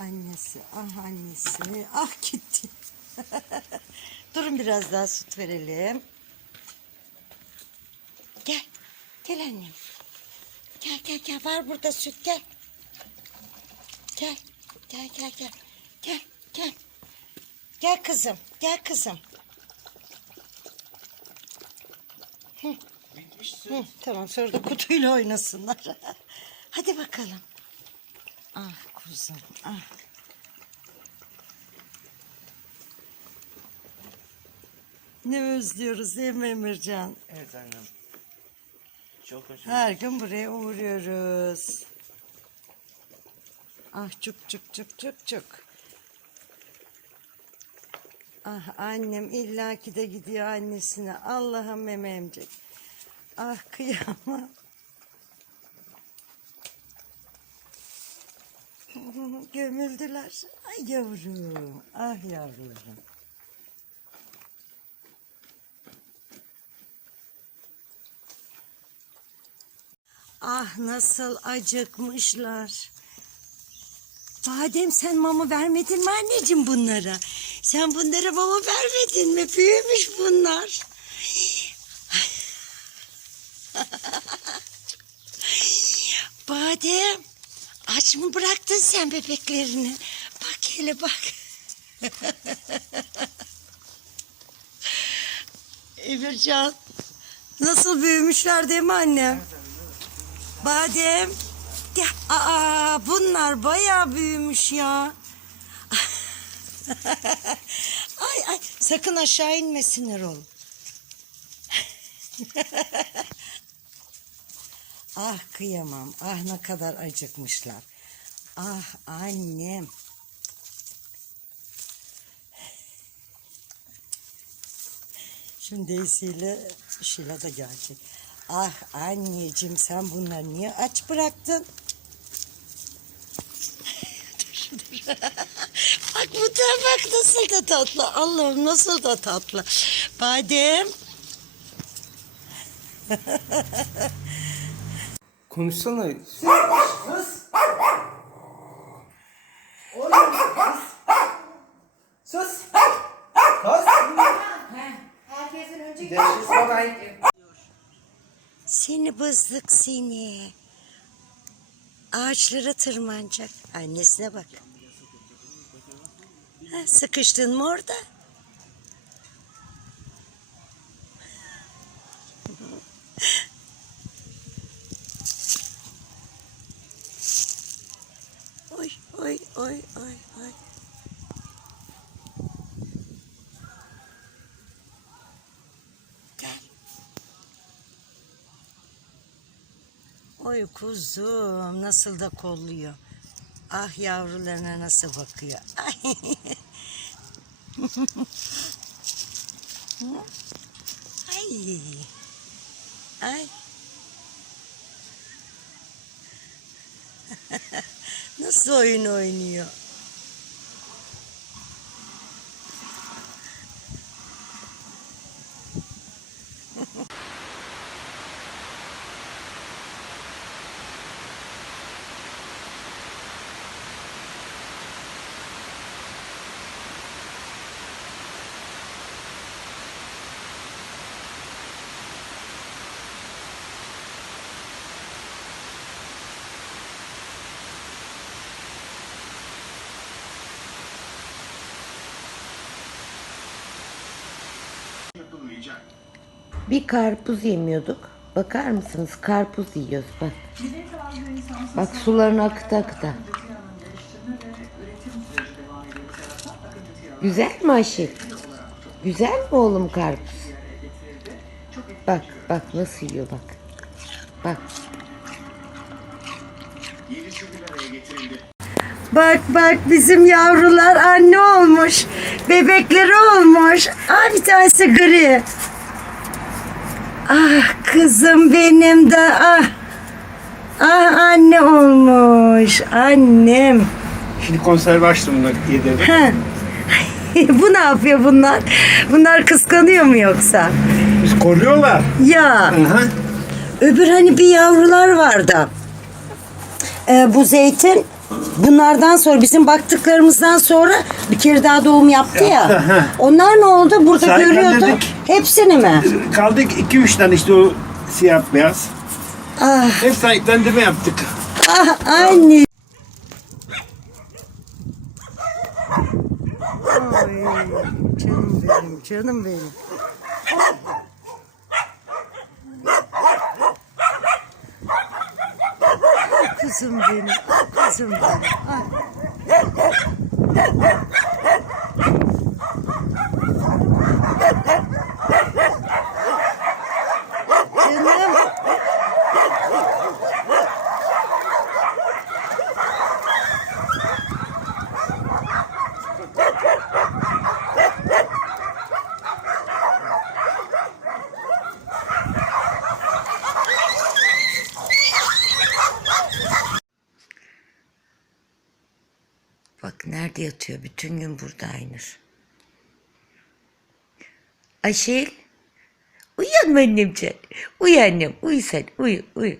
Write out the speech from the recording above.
annesi, ah annesi, ah gitti. Durun biraz daha süt verelim. Gel, gel annem. Gel gel gel var burada süt gel. Gel, gel gel gel. Gel, gel. Gel kızım, gel kızım. Bitmişsin. Hı, tamam sonra da kutuyla oynasınlar. Hadi bakalım. Ah kuzum ah. Ne özlüyoruz değil mi Emircan? Evet annem. Çok hoş. Her gün buraya uğruyoruz. Ah çuk çuk çuk çuk çuk. Ah annem illaki de gidiyor annesine. Allah'ım meme emecek. Ah kıyamam. Gömüldüler. Ay yavrum. Ah yavrum. Ah nasıl acıkmışlar. Badem sen mama vermedin mi anneciğim bunlara? Sen bunlara mama vermedin mi? Büyümüş bunlar. Badem aç mı bıraktın sen bebeklerini? Bak hele bak. Emircan nasıl büyümüşler değil mi annem? Badem. Gel. Aa, bunlar bayağı büyümüş ya. ay ay sakın aşağı inmesinler oğlum. ah kıyamam. Ah ne kadar acıkmışlar. Ah annem. Şimdi Desiyle Şila da gelecek. Ah anneciğim sen bunları niye aç bıraktın? Bak bu da bak nasıl da tatlı. Allah'ım nasıl da tatlı. Badem. Konuşsana. Sus! Oğlum sus! Sus! Sus! Herkesin önce. Seni bızlık seni. Ağaçlara tırmanacak. Annesine bak. Ha, sıkıştın mı orada? Oy oy oy oy. Gel. Oy kuzum nasıl da kolluyor. Ah yavrularına nasıl bakıyor. Ay. Ay. Ay. Nasıl oyun oynuyor? Bir karpuz yemiyorduk. Bakar mısınız? Karpuz yiyoruz bak. Bak sularını akıta akıta. Güzel mi Aşık? Güzel mi oğlum karpuz? Bak bak nasıl yiyor bak. Bak. Bak bak bizim yavrular anne olmuş. Bebekleri olmuş. Aa bir tanesi gri. Ah kızım benim de ah. Ah anne olmuş. Annem. Şimdi konserve açtım bunları yedirdim. Ha. Bu ne yapıyor bunlar? Bunlar kıskanıyor mu yoksa? Biz koruyorlar. Ya Aha. öbür hani bir yavrular vardı. Ee, bu zeytin Bunlardan sonra bizim baktıklarımızdan sonra bir kere daha doğum yaptı ya. Onlar ne oldu? Burada Sahiplendirdik. görüyorduk. Hepsini mi? Kaldık 2-3 tane işte o siyah beyaz. Ah, Hep sahiplendirme yaptık. ah anne. Ay, canım benim, canım benim. Kızım benim, kızım benim. Ay. Nerede yatıyor? Bütün gün burada Aynur. Aşil. Uyan mı annem sen? Uyu annem. Uyu sen. Uyu. Uyu.